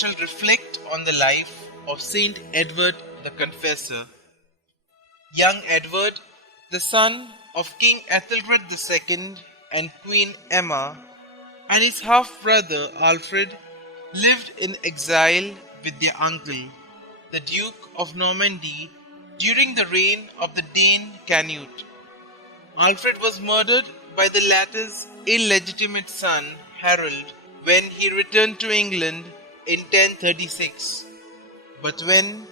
shall reflect on the life of St Edward the Confessor. Young Edward, the son of King Ethelred II and Queen Emma, and his half-brother Alfred, lived in exile with their uncle, the Duke of Normandy, during the reign of the Dane Canute. Alfred was murdered by the latter's illegitimate son, Harold, when he returned to England in 1036. But when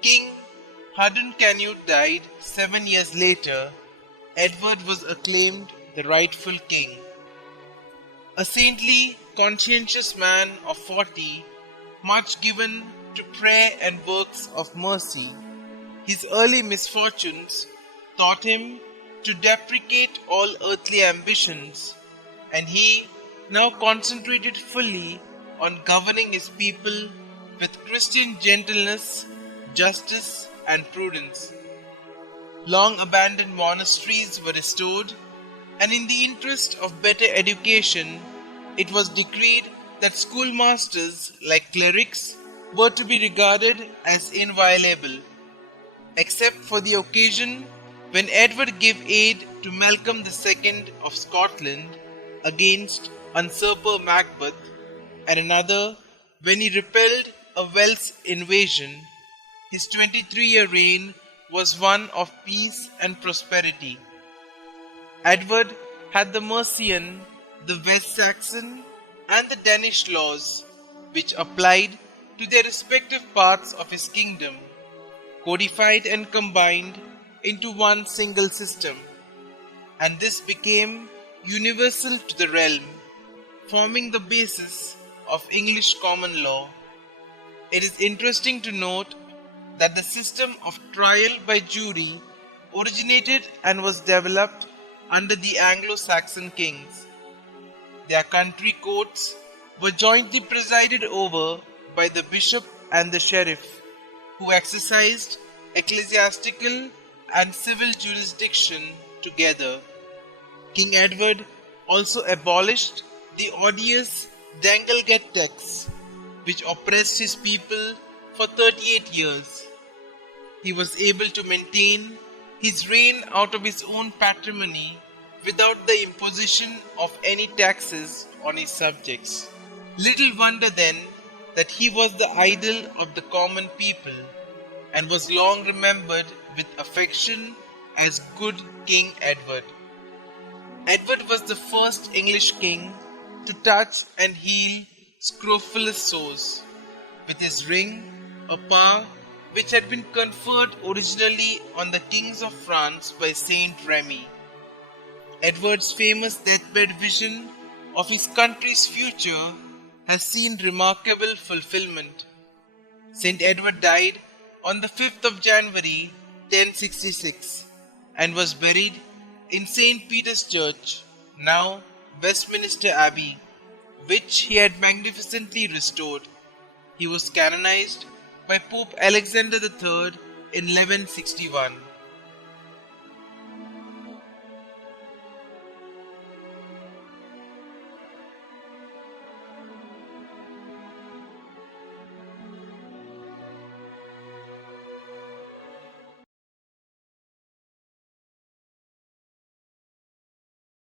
King Harden Canute died 7 years later, Edward was acclaimed the rightful king. A saintly, conscientious man of 40, much given to prayer and works of mercy, his early misfortunes taught him to deprecate all earthly ambitions, and he now concentrated fully on governing his people with Christian gentleness, justice, and prudence. Long abandoned monasteries were restored, and in the interest of better education, it was decreed that schoolmasters, like clerics, were to be regarded as inviolable, except for the occasion when Edward gave aid to Malcolm II of Scotland against usurper Macbeth, and another when he repelled a Welsh invasion. His 23-year reign was one of peace and prosperity. Edward had the Mercian, the West Saxon, and the Danish laws, which applied to their respective parts of his kingdom, codified and combined into one single system, and this became universal to the realm, forming the basis of English common law. It is interesting to note that the system of trial by jury originated and was developed under the Anglo-Saxon kings. Their country courts were jointly presided over by the bishop and the sheriff, who exercised ecclesiastical and civil jurisdiction together. King Edward also abolished the odious Dangelget tax, which oppressed his people for 38 years. He was able to maintain his reign out of his own patrimony without the imposition of any taxes on his subjects. Little wonder then that he was the idol of the common people and was long remembered with affection as Good King Edward. Edward was the first English king to touch and heal scrofulous sores with his ring, a power which had been conferred originally on the kings of France by Saint Remy. Edward's famous deathbed vision of his country's future has seen remarkable fulfillment. St. Edward died on the 5th of January 1066 and was buried in St. Peter's Church, now Westminster Abbey, which he had magnificently restored. He was canonized by Pope Alexander III in 1161.